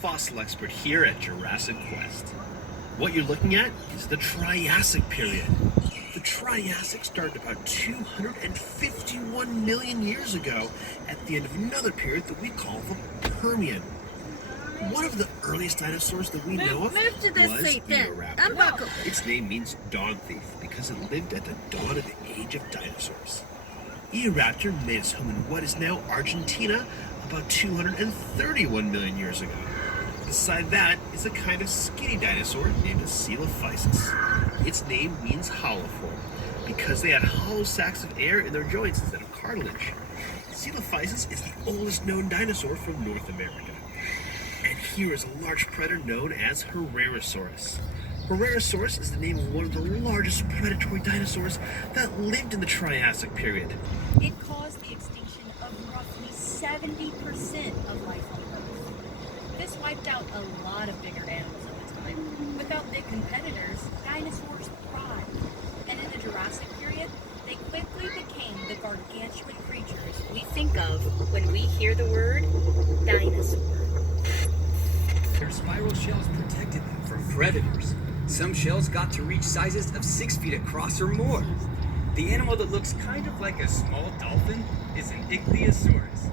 fossil expert here at Jurassic Quest. What you're looking at is the Triassic period. The Triassic started about 251 million years ago at the end of another period that we call the Permian. One of the earliest dinosaurs that we know of was Eoraptor. Its name means dawn thief because it lived at the dawn of the age of dinosaurs. Eoraptor made its home in what is now Argentina about 231 million years ago. Beside that is a kind of skinny dinosaur named a Dilophosaurus. Its name means hollow form because they had hollow sacs of air in their joints instead of cartilage. Dilophosaurus is the oldest known dinosaur from North America. And here is a large predator known as Hadrosaurus. Hadrosaurus is the name of one of the largest predatory dinosaurs that lived in the Triassic period. It caused the extinction of roughly 70% of life on Earth. This wiped out a lot of bigger animals at the time. Without big competitors, dinosaurs thrived. And in the Jurassic period, they quickly became the gargantuan creatures we think of when we hear the word dinosaur. Their spiral shells protected them from predators. Some shells got to reach sizes of 6 feet across or more. The animal that looks kind of like a small dolphin is an ichthyosaurus.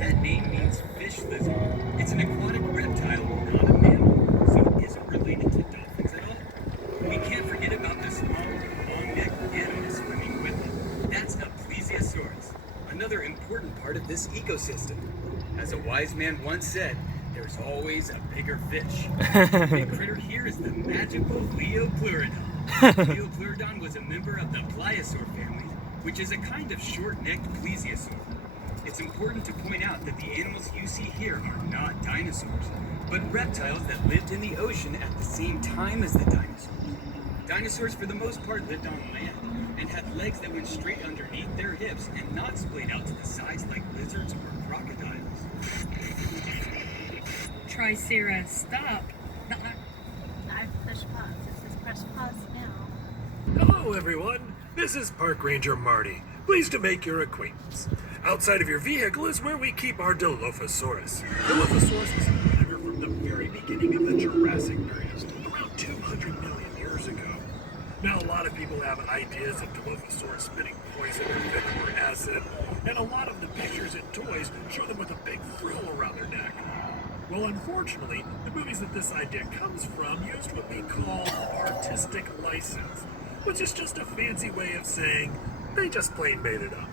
That name means fish lizard. It's an aquatic reptile, not a mammal, so it isn't related to dolphins at all. We can't forget about the small, long-necked animal swimming with it. That's a plesiosaurus, another important part of this ecosystem. As a wise man once said, there's always a bigger fish. The big critter here is the magical Leopleurodon. Leopleurodon was a member of the pliosaur family, which is a kind of short-necked plesiosaur. It's important to point out that the animals you see here are not dinosaurs, but reptiles that lived in the ocean at the same time as the dinosaurs. Dinosaurs, for the most part, lived on land and had legs that went straight underneath their hips and not splayed out to the sides like lizards or crocodiles. Triceratops, stop. I've pushed pause. It says press pause now. Hello, everyone. This is Park Ranger Marty. Pleased to make your acquaintance. Outside of your vehicle is where we keep our Dilophosaurus. Dilophosaurus was a predator from the very beginning of the Jurassic period, around 200 million years ago. Now, a lot of people have ideas of Dilophosaurus spitting poison or venom or acid, and a lot of the pictures and toys show them with a big frill around their neck. Well, unfortunately, the movies that this idea comes from used what we call artistic license, which is just a fancy way of saying they just plain made it up.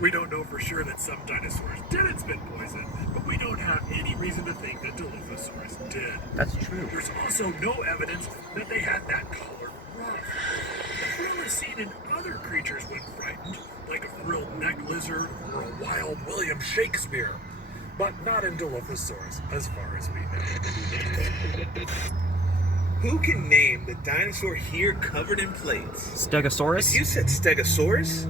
We don't know for sure that some dinosaurs didn't spit poison, but we don't have any reason to think that Dilophosaurus did. That's true. There's also no evidence that they had that colored ruff. The frill is seen in other creatures when frightened, like a frilled neck lizard or a wild William Shakespeare, but not in Dilophosaurus, as far as we know. Who can name the dinosaur here covered in plates? Stegosaurus? You said Stegosaurus?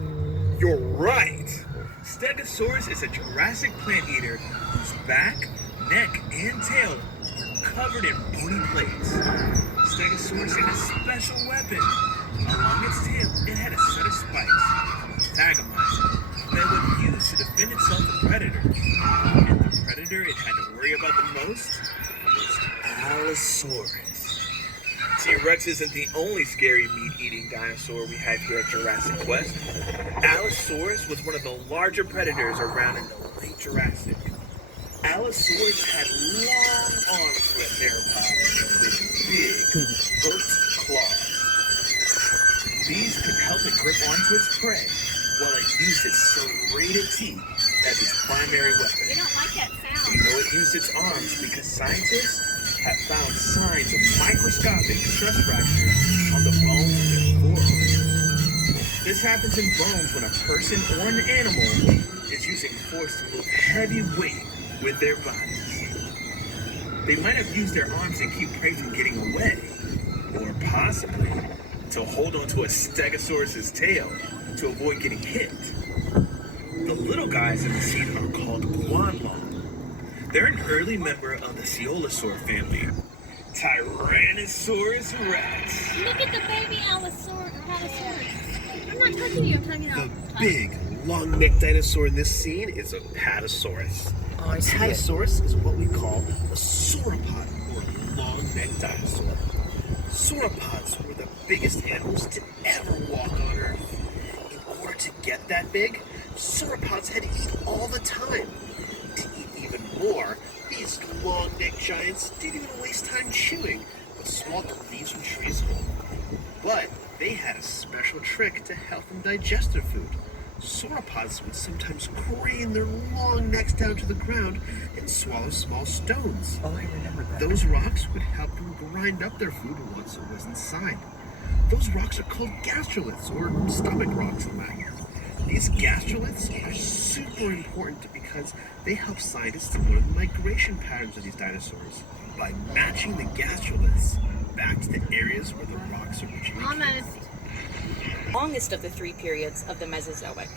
You're right. Stegosaurus is a Jurassic plant eater whose back, neck, and tail are covered in bony plates. Stegosaurus had a special weapon. Along its tail, it had a set of spikes, antagonized, that it would use to defend itself from predators. And the predator it had to worry about the most was Allosaurus. T-Rex isn't the only scary meat-eating dinosaur we have here at Jurassic Quest. Allosaurus was one of the larger predators around in the late Jurassic. Allosaurus had long arms for a theropod with big, hooked claws. These could help it grip onto its prey, while it used its serrated teeth as its primary weapon. You don't like that sound. We know it used its arms because scientists have found signs of microscopic stress fractures on the bones of their forearms. This happens in bones when a person or an animal is using force to move heavy weight with their bodies. They might have used their arms to keep prey from getting away, or possibly to hold onto a Stegosaurus's tail to avoid getting hit. The little guys in the scene are called guanlong. They're an early member of the Coelosaur family. Tyrannosaurus rex. Look at the baby Allosaurus. I'm not touching you. I'm talking about The big, long-necked dinosaur in this scene is a hadrosaurus. Oh, I see it. Hadrosaurus is what we call a sauropod. dinosaur. Sauropods were the biggest animals to ever walk on Earth. In order to get that big, sauropods had to eat all the time. To eat even more, these long-necked giants didn't even waste time chewing, but swallowed the leaves from trees whole. But they had a special trick to help them digest their food. Sauropods would sometimes crane their long necks down to the ground and swallow small stones. Oh, I remember that. Those rocks would help them grind up their food once it was inside. Those rocks are called gastroliths, or stomach rocks in Latin. These gastroliths are super important because they help scientists to learn the migration patterns of these dinosaurs by matching the gastroliths back to the areas where the rocks originally came Almost. Longest of the three periods of the Mesozoic.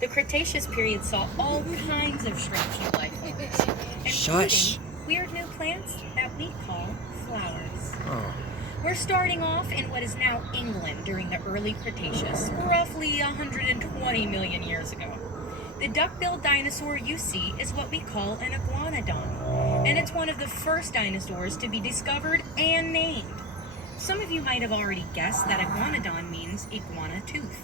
The Cretaceous period saw all kinds of strange life forms, Shush. including weird new plants that we call flowers. Oh. We're starting off in what is now England during the early Cretaceous, roughly 120 million years ago. The duck-billed dinosaur you see is what we call an iguanodon, and it's one of the first dinosaurs to be discovered and named. Some of you might have already guessed that iguanodon means iguana tooth.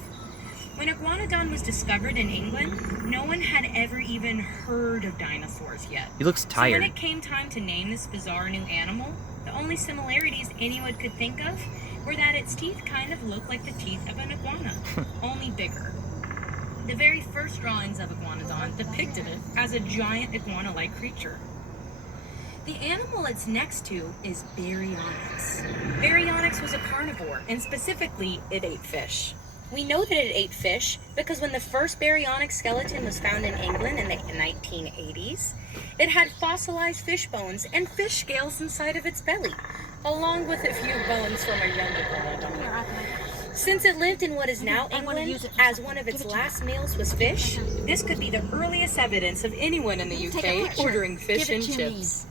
When iguanodon was discovered in England, no one had ever even heard of dinosaurs yet. He looks So when tired. it came time to name this bizarre new animal, the only similarities anyone could think of were that its teeth kind of looked like the teeth of an iguana, only bigger. The very first drawings of iguanodon depicted it as a giant iguana-like creature. The animal it's next to is Baryonyx. Baryonyx was a carnivore, and specifically, it ate fish. We know that it ate fish because when the first Baryonyx skeleton was found in England in the 1980s, it had fossilized fish bones and fish scales inside of its belly, along with a few bones from a younger iguanodon. Since it lived in what is now England, as one of its last meals was fish, this could be the earliest evidence of anyone in the UK ordering fish and chips.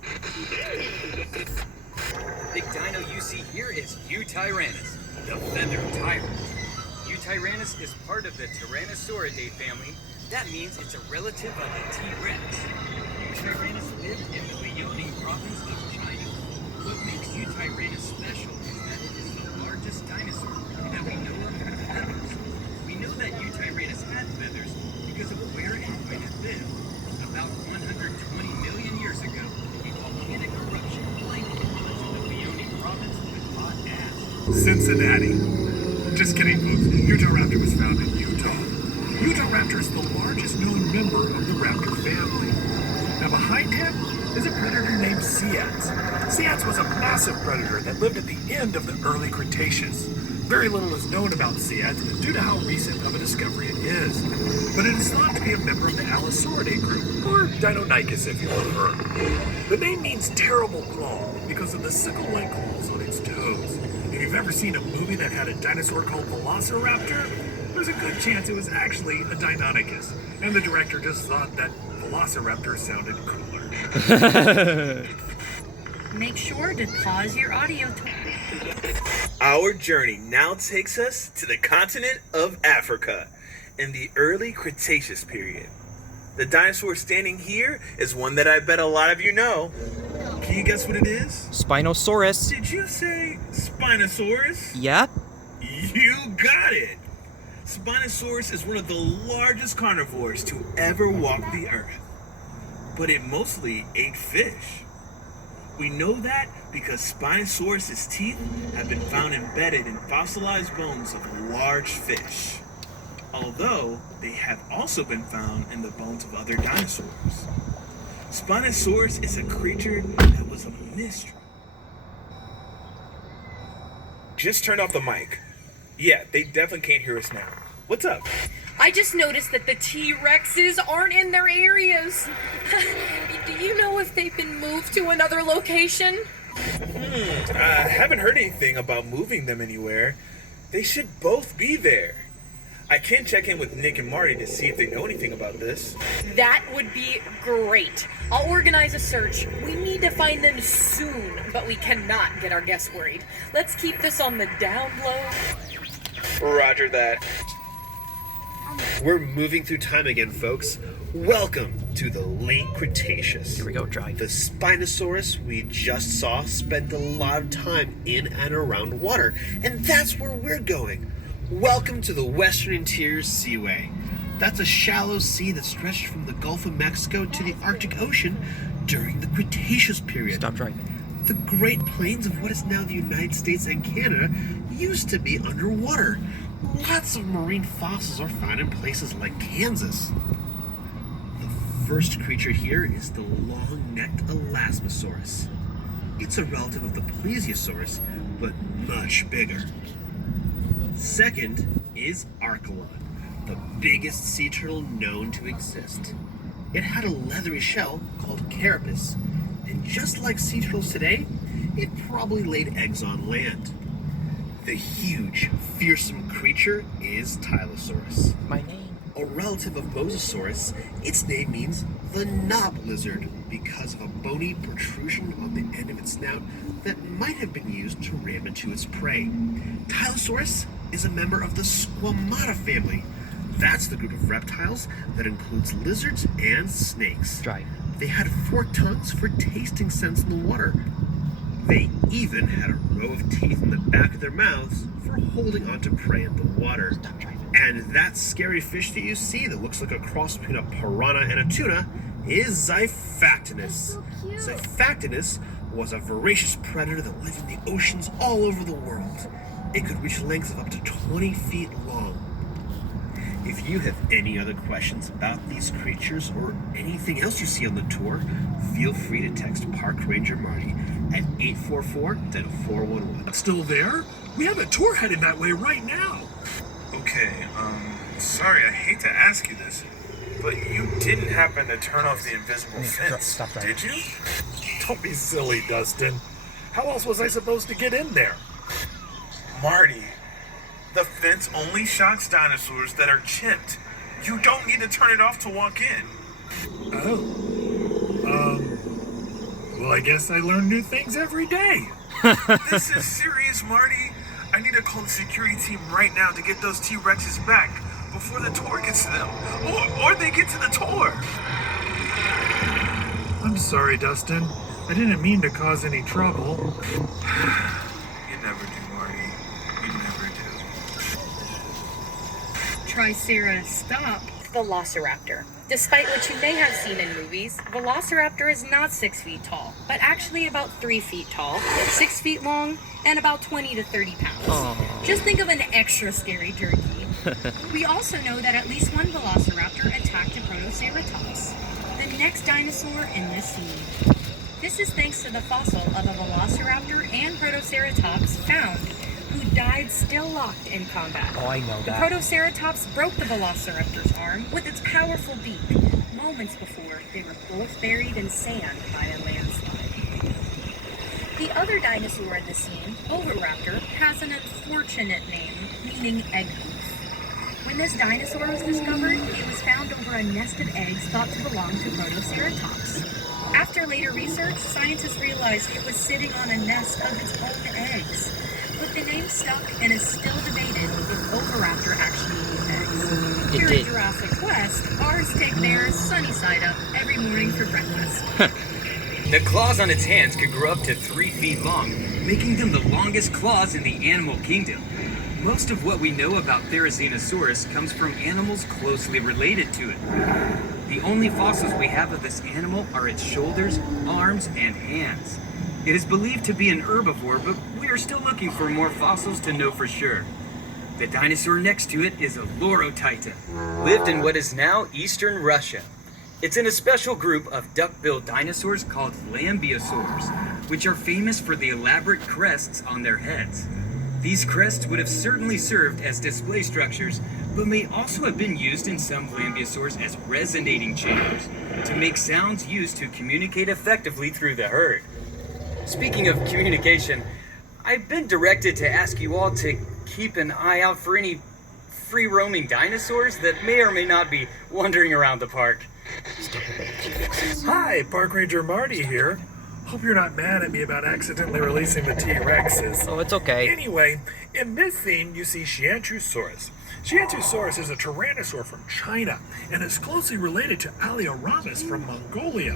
The big dino you see here is Tyrannus, the feathered tyrant. Tyrannus is part of the Tyrannosauridae family. That means it's a relative of the T-Rex. Tyrannus lived in the Liaoning province of China. What makes Tyrannus special is that it is the largest dinosaur that we know of with feathers. We know that Tyrannus had feathers because of where and when it lived. About 120 million years ago, a volcanic eruption blinded much of the Liaoning province with hot ash. Cincinnati. Just kidding, folks. Utahraptor was found in Utah. Utahraptor is the largest known member of the raptor family. Now behind him is a predator named Seatz. Seatz was a massive predator that lived at the end of the early Cretaceous. Very little is known about Seatz due to how recent of a discovery it is. But it is thought to be a member of the Allosauridae group, or Deinonychus if you prefer. The name means terrible claw because of the sickle-like claws on its toes. If you've ever seen a movie that had a dinosaur called Velociraptor, there's a good chance it was actually a Deinonychus, and the director just thought that Velociraptor sounded cooler. Make sure to pause your audio. Our journey now takes us to the continent of Africa in the early Cretaceous period. The dinosaur standing here is one that I bet a lot of you know. Can you guess what it is? Spinosaurus. Did you say Spinosaurus? Yep. You got it! Spinosaurus is one of the largest carnivores to ever walk the earth. But it mostly ate fish. We know that because Spinosaurus' teeth have been found embedded in fossilized bones of large fish. Although they have also been found in the bones of other dinosaurs. Spinosaurus is a creature that was a mystery. Just turned off the mic. Yeah, they definitely can't hear us now. What's up? I just noticed that the T-Rexes aren't in their areas. Do you know if they've been moved to another location? I haven't heard anything about moving them anywhere. They should both be there. I can check in with Nick and Marty to see if they know anything about this. That would be great. I'll organize a search. We need to find them soon, but we cannot get our guests worried. Let's keep this on the down low. Roger that. We're moving through time again, folks. Welcome to the late Cretaceous. Here we go, drive. The Spinosaurus we just saw spent a lot of time in and around water, and that's where we're going. Welcome to the Western Interior Seaway. That's a shallow sea that stretched from the Gulf of Mexico to the Arctic Ocean during the Cretaceous period. Stop driving. The Great Plains of what is now the United States and Canada used to be underwater. Lots of marine fossils are found in places like Kansas. The first creature here is the long-necked Elasmosaurus. It's a relative of the Plesiosaurus, but much bigger. Second is Archelon, the biggest sea turtle known to exist. It had a leathery shell called carapace, and just like sea turtles today, it probably laid eggs on land. The huge, fearsome creature is Tyrannosaurus. My name. A relative of Mosasaurus, its name means the knob lizard because of a bony protrusion on the end of its snout that might have been used to ram into its prey. Tylosaurus is a member of the Squamata family. That's the group of reptiles that includes lizards and snakes. Drive. They had forked tongues for tasting scents in the water. They even had a row of teeth in the back of their mouths for holding onto prey in the water. Stop driving. And that scary fish that you see that looks like a cross between a piranha and a tuna is Xiphactinus. So cute. Xiphactinus was a voracious predator that lived in the oceans all over the world. It could reach lengths of up to 20 feet long. If you have any other questions about these creatures or anything else you see on the tour, feel free to text Park Ranger Marty at 844-411. Still there? We have a tour headed that way right now. Okay, sorry, I hate to ask you this, but you didn't happen to turn off the invisible fence, stop driving. did you? Don't be silly, Dustin. How else was I supposed to get in there? Marty, the fence only shocks dinosaurs that are chipped. You don't need to turn it off to walk in. Well, I guess I learn new things every day. This is serious, Marty. I need to call the security team right now to get those T-Rexes back before the tour gets to them. Or they get to the tour. I'm sorry, Dustin. I didn't mean to cause any trouble. You never do, Marty. You never do. Triceratops, Velociraptor. Despite what you may have seen in movies, Velociraptor is not 6 feet tall, but actually about 3 feet tall, 6 feet long, and about 20 to 30 pounds. Aww. Just think of an extra scary turkey. We also know that at least one Velociraptor attacked a Protoceratops, the next dinosaur in this scene. This is thanks to the fossil of a Velociraptor and Protoceratops found, who died still locked in combat. Oh, I know The that. Protoceratops broke the Velociraptor's arm with its powerful beak, moments before they were both buried in sand by a landslide. The other dinosaur in the scene, Oviraptor, has an unfortunate name, meaning egg booth. When this dinosaur was discovered, it was found over a nest of eggs thought to belong to Protoceratops. After later research, scientists realized it was sitting on a nest of its own eggs. But the name stuck and is still debated if Oviraptor actually laid eggs. Here did. at Jurassic Quest, ours take theirs sunny side up every morning for breakfast. The claws on its hands could grow up to 3 feet long, making them the longest claws in the animal kingdom. Most of what we know about Therizinosaurus comes from animals closely related to it. The only fossils we have of this animal are its shoulders, arms, and hands. It is believed to be an herbivore, but we are still looking for more fossils to know for sure. The dinosaur next to it is a Lorotyta, lived in what is now eastern Russia. It's in a special group of duck-billed dinosaurs called Lambeosaurs, which are famous for the elaborate crests on their heads. These crests would have certainly served as display structures, but may also have been used in some Lambeosaurs as resonating chambers to make sounds used to communicate effectively through the herd. Speaking of communication, I've been directed to ask you all to keep an eye out for any free-roaming dinosaurs that may or may not be wandering around the park. Hi, Park Ranger Marty here. Hope you're not mad at me about accidentally releasing the T-Rexes. Oh, it's okay. Anyway, in this scene, you see Xianchusaurus. Xianchusaurus is a Tyrannosaur from China and is closely related to Alioramus from Mongolia.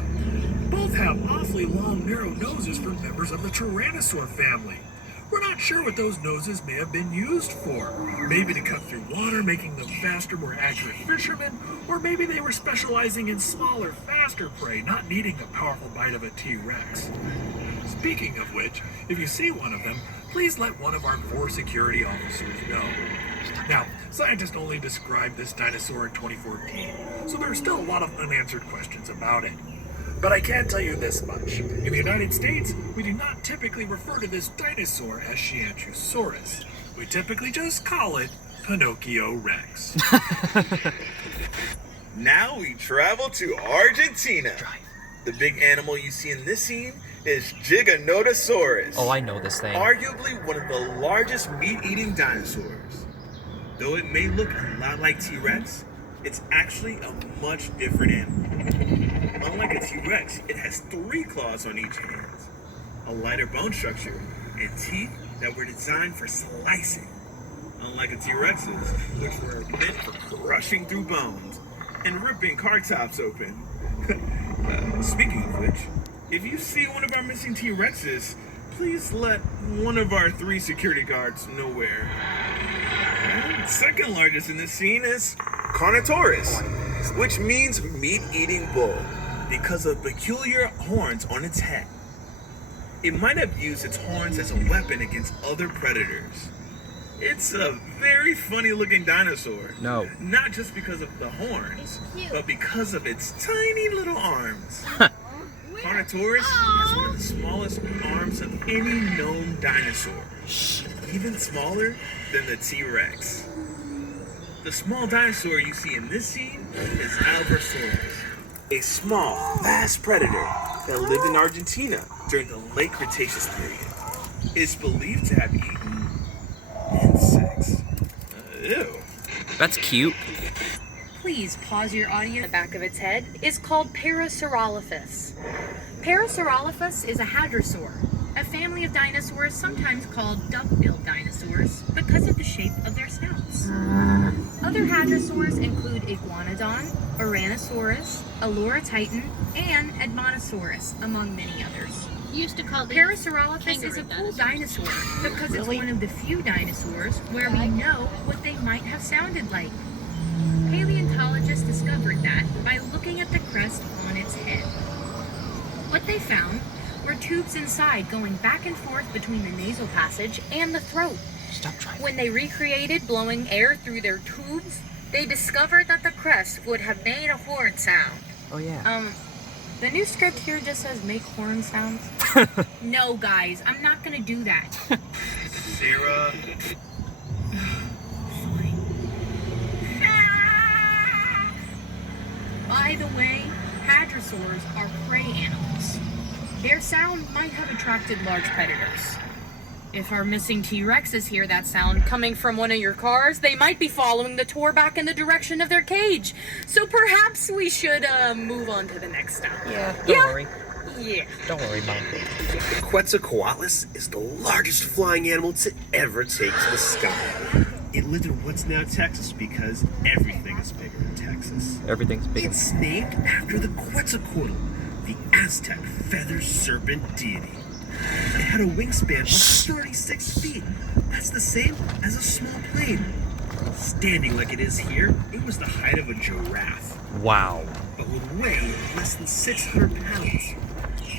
Both have awfully long, narrow noses for members of the Tyrannosaur family. We're not sure what those noses may have been used for. Maybe to cut through water, making them faster, more accurate fishermen, or maybe they were specializing in smaller, faster prey, not needing a powerful bite of a T-Rex. Speaking of which, if you see one of them, please let one of our 4 security officers know. Now, scientists only described this dinosaur in 2014, so there are still a lot of unanswered questions about it. But I can tell you this much. In the United States, we do not typically refer to this dinosaur as Xianchusaurus. We typically just call it Pinocchio Rex. Now we travel to Argentina. The big animal you see in this scene is Giganotosaurus. Oh, I know this thing. Arguably one of the largest meat-eating dinosaurs. Though it may look a lot like T-Rex, it's actually a much different animal. Unlike a T-Rex, it has 3 claws on each hand, a lighter bone structure, and teeth that were designed for slicing. Unlike a T-Rex's, which were meant for crushing through bones and ripping car tops open. Speaking of which, if you see one of our missing T-Rexes, please let one of our 3 security guards know where. Second largest in this scene is Carnotaurus, which means meat-eating bull, because of peculiar horns on its head. It might have used its horns as a weapon against other predators. It's a very funny-looking dinosaur. No. Not just because of the horns, but because of its tiny little arms. Carnotaurus has one of the smallest arms of any known dinosaur, even smaller than the T-Rex. The small dinosaur you see in this scene is Hadrosaurus, a small, fast predator that lived in Argentina during the late Cretaceous period. It's believed to have eaten insects. Ew. That's cute. Please pause your audio. The back of its head is called Parasaurolophus. Parasaurolophus is a hadrosaur, a family of dinosaurs sometimes called duck-billed dinosaurs because of the shape of their snouts. Other hadrosaurs include Iguanodon, Ouranosaurus, Aluratitan, and Edmontosaurus, among many others. Used to call these Parasaurolophus is a cool dinosaur because it's one of the few dinosaurs where we know what they might have sounded like. Paleontologists discovered that by looking at the crest on its head. What they found were tubes inside going back and forth between the nasal passage and the throat. Stop trying. When they recreated blowing air through their tubes, they discovered that the crest would have made a horn sound. Oh, yeah. The new script here just says make horn sounds. No, guys, I'm not gonna do that. Sarah. By the way, hadrosaurs are prey animals. Their sound might have attracted large predators. If our missing T-Rexes hear that sound coming from one of your cars, they might be following the tour back in the direction of their cage. So perhaps we should move on to the next stop. Yeah, don't worry. Yeah. Don't worry, Mom. Quetzalcoatlus is the largest flying animal to ever take to the sky. It lived in what's now Texas because everything is bigger in Texas. Everything's big. It's named after the Quetzalcoatl, the Aztec feather serpent deity. It had a wingspan of 36 feet. That's the same as a small plane. Standing like it is here, it was the height of a giraffe, Wow. but would weigh less than 600 pounds.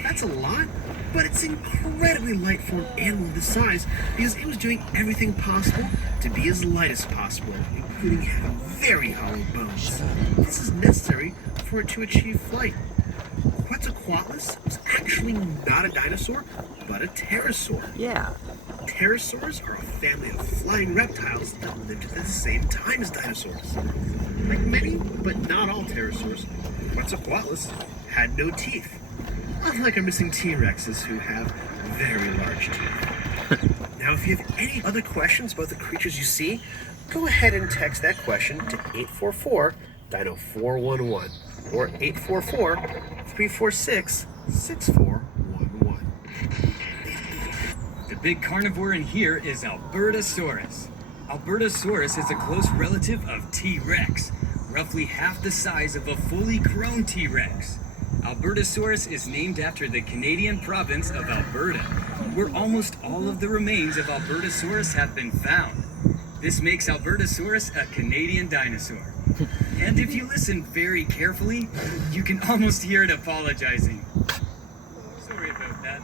That's a lot, but it's incredibly light for an animal this size because it was doing everything possible to be as light as possible, including having very hollow bones. This is necessary for it to achieve flight. Quetzalcoatlus was actually not a dinosaur, but a pterosaur. Yeah. Pterosaurs are a family of flying reptiles that lived at the same time as dinosaurs. Like many, but not all pterosaurs, Quetzalcoatlus had no teeth. Unlike our missing T-Rexes who have very large teeth. Now, if you have any other questions about the creatures you see, go ahead and text that question to 844-DINO-411 or 844-346-6411. big carnivore in here is Albertosaurus. Albertosaurus is a close relative of T-Rex, roughly half the size of a fully grown T-Rex. Albertosaurus is named after the Canadian province of Alberta, where almost all of the remains of Albertosaurus have been found. This makes Albertosaurus a Canadian dinosaur. And if you listen very carefully, you can almost hear it apologizing. Sorry about that.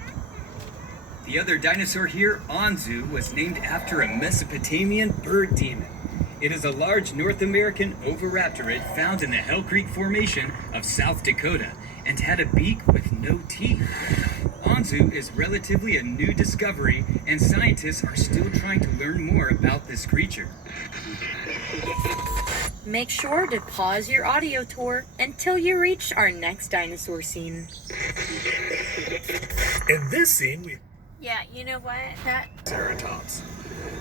The other dinosaur here, Anzu, was named after a Mesopotamian bird demon. It is a large North American oviraptorid found in the Hell Creek Formation of South Dakota and had a beak with no teeth. Anzu is relatively a new discovery, and scientists are still trying to learn more about this creature. Make sure to pause your audio tour until you reach our next dinosaur scene. In this scene, we Yeah, you know what? That Ceratops.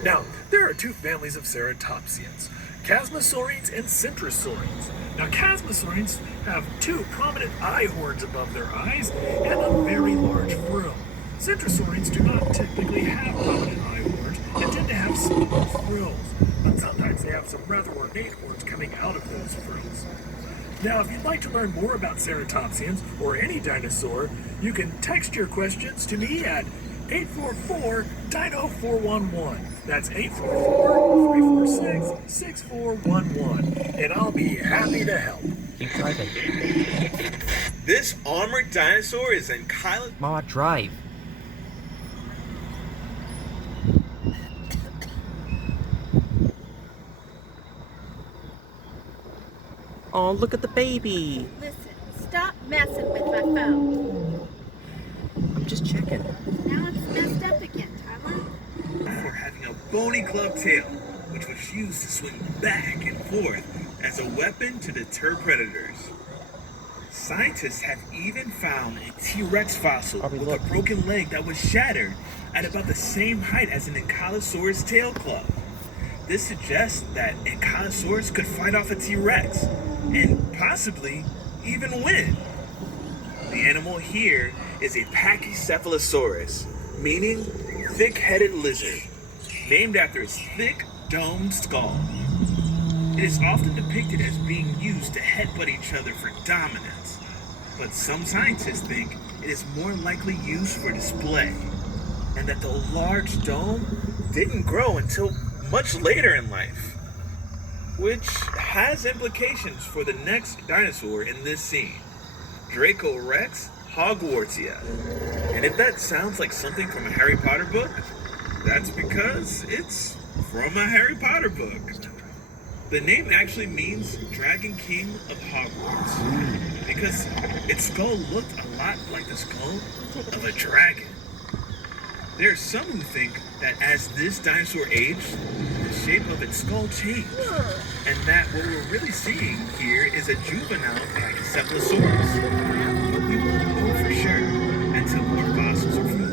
Now, there are two families of ceratopsians, Chasmosaurines and Centrosaurines. Now, Chasmosaurines have two prominent eye horns above their eyes and a very large frill. Centrosaurines do not typically have prominent eye horns and tend to have small frills, but sometimes they have some rather ornate horns coming out of those frills. Now, if you'd like to learn more about ceratopsians or any dinosaur, you can text your questions to me at 844-DINO-411. That's 844-346-6411. And I'll be happy to help. Keep driving. This armored dinosaur is in Kyla. Mama, drive. Oh, look at the baby. listen, stop messing with my phone. I'm just checking. Now it's messed up again, Tyler. For having a bony club tail, which was used to swing back and forth as a weapon to deter predators. Scientists have even found a T-Rex fossil Bobby, with look. a broken leg that was shattered at about the same height as an Ankylosaurus tail club. This suggests that Ankylosaurus could fight off a T-Rex and possibly even win. The animal here is a Pachycephalosaurus, meaning thick-headed lizard, named after its thick, domed skull. It is often depicted as being used to headbutt each other for dominance, but some scientists think it is more likely used for display, and that the large dome didn't grow until much later in life, which has implications for the next dinosaur in this scene, Draco Rex Hogwartsia. And if that sounds like something from a Harry Potter book, that's because it's from a Harry Potter book. The name actually means Dragon King of Hogwarts, because its skull looked a lot like the skull of a dragon. There are some who think that as this dinosaur aged, the shape of its skull changed, and that what we're really seeing here is a juvenile Pachycephalosaurus. But we won't know for sure until more fossils are found.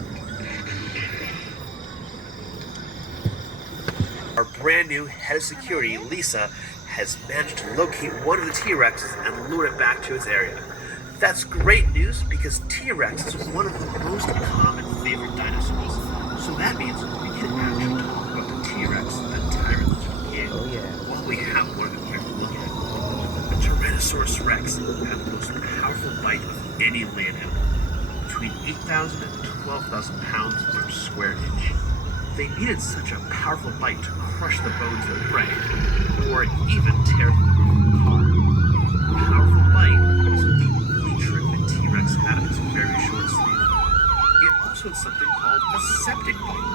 Our brand new head of security, Lisa, has managed to locate one of the T-Rexes and lure it back to its area. That's great news because T-Rex is one of the most common favorite dinosaurs. So that means we can actually talk about the T-Rex the entire legend. Oh, yeah. While we have one of them here to look at, the Tyrannosaurus Rex had the most powerful bite of any land animal, between 8,000 and 12,000 pounds per square inch. They needed such a powerful bite to crush the bones of prey, or even tear the roof apart. The powerful bite was the only trick that T-Rex had up its very short sleeve. It also had something called a septic bite.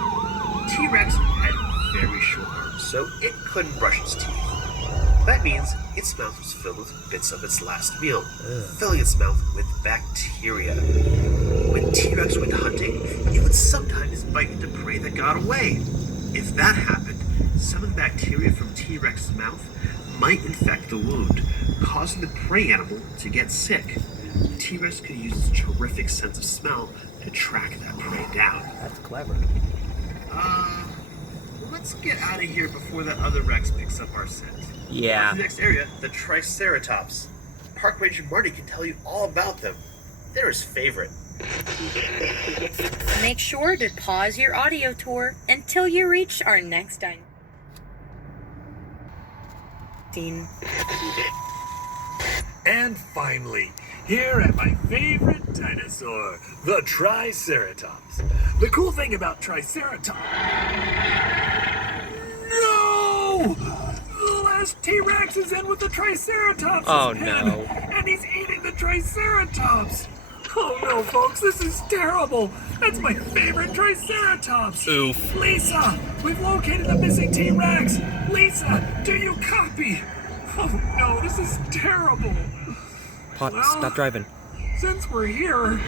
T-Rex had very short arms, so it couldn't brush its teeth. That means its mouth was filled with bits of its last meal, filling its mouth with bacteria. When T-Rex went hunting, it would sometimes bite into prey that got away. If that happened, some of the bacteria from T-Rex's mouth might infect the wound, causing the prey animal to get sick. T-Rex could use its terrific sense of smell to track that prey down. That's clever. Let's get out of here before that other Rex picks up our scent. Yeah. The next area, the Triceratops. Park Ranger Marty can tell you all about them. They're his favorite. Make sure to pause your audio tour until you reach our next dinosaur. And finally, here at my favorite dinosaur, the Triceratops. The cool thing about Triceratops... No! The last T-Rex is in with the Triceratops' Oh, head, no. and he's eating the Triceratops! Oh no, folks, this is terrible! That's my favorite Triceratops! Oof. Lisa, we've located the missing T-Rex! Lisa, do you copy? Oh no, this is terrible! Pop, Well, stop driving. Since we're here,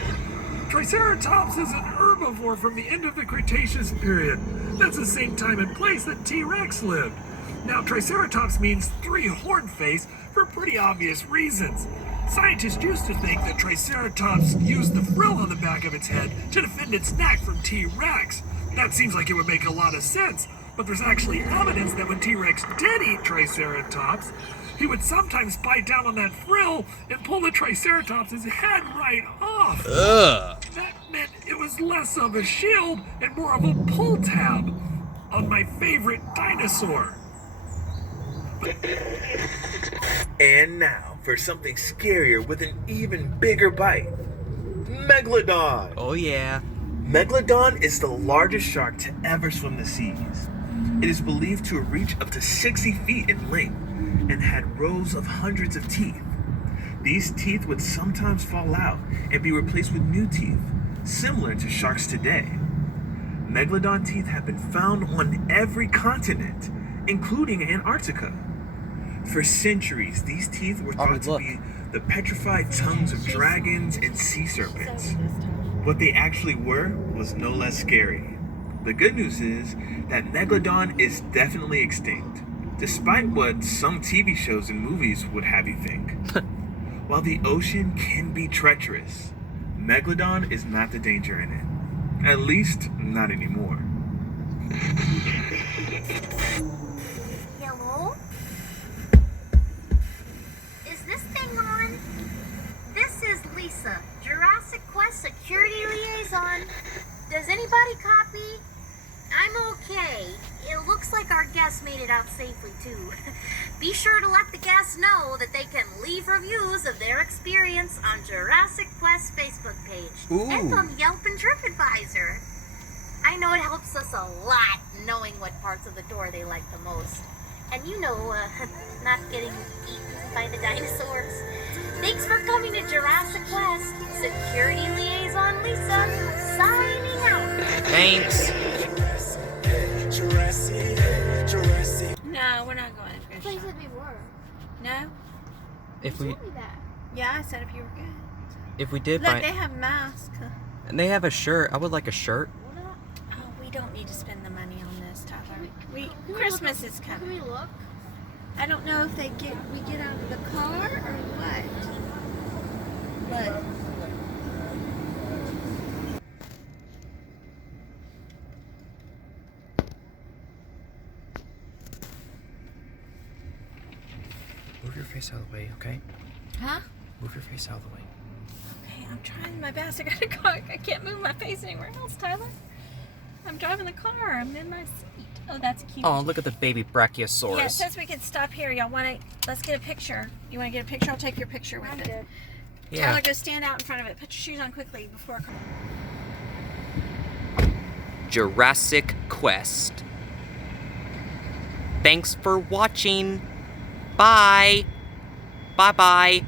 Triceratops is an herbivore from the end of the Cretaceous period. That's the same time and place that T-Rex lived. Now, Triceratops means three-horned face for pretty obvious reasons. Scientists used to think that Triceratops used the frill on the back of its head to defend its neck from T-Rex. That seems like it would make a lot of sense, but there's actually evidence that when T-Rex did eat Triceratops, he would sometimes bite down on that frill and pull the Triceratops' head right off. Ugh. That meant it was less of a shield and more of a pull tab on my favorite dinosaur. And now for something scarier with an even bigger bite. Megalodon! Oh, yeah. Megalodon is the largest shark to ever swim the seas. It is believed to reach up to 60 feet in length and had rows of hundreds of teeth. These teeth would sometimes fall out and be replaced with new teeth, similar to sharks today. Megalodon teeth have been found on every continent, including Antarctica. For centuries, these teeth were thought to be the petrified tongues of dragons and sea serpents. What they actually were was no less scary. The good news is that Megalodon is definitely extinct, despite what some TV shows and movies would have you think. While the ocean can be treacherous, Megalodon is not the danger in it. At least, not anymore. Hello? Is this thing on? This is Lisa, Jurassic Quest Security Liaison. Does anybody copy? I'm okay. It looks like our guests made it out safely, too. Be sure to let the guests know that they can leave reviews of their experience on Jurassic Quest Facebook page and on Yelp and TripAdvisor. I know it helps us a lot knowing what parts of the tour they like the most. And not getting eaten by the dinosaurs. Thanks for coming to Jurassic Quest. Security Liaison Lisa, signing out. Thanks. No, we're not going to I thought Fish. you said we were. No? If we Told me that. Yeah, I said if you were good. if we did Look, buy, they have masks. and they have a shirt. I would like a shirt. Oh, we don't need to spend the money on this, Tyler. Can we Christmas look? is Can coming. we look? I don't know if we get out of the car or what. But Move your face out of the way, okay? huh? Move your face out of the way. Okay, I'm trying my best. I gotta go. I can't move my face anywhere else, Tyler. I'm driving the car. I'm in my seat. Oh, that's cute. Oh, look at the baby Brachiosaurus. Yeah, it says we can stop here. Y'all want to? Let's get a picture. You want to get a picture? I'll take your picture with it. Yeah. Tyler, go stand out in front of it. Put your shoes on quickly before. Jurassic Quest. Thanks for watching. Bye. Bye-bye.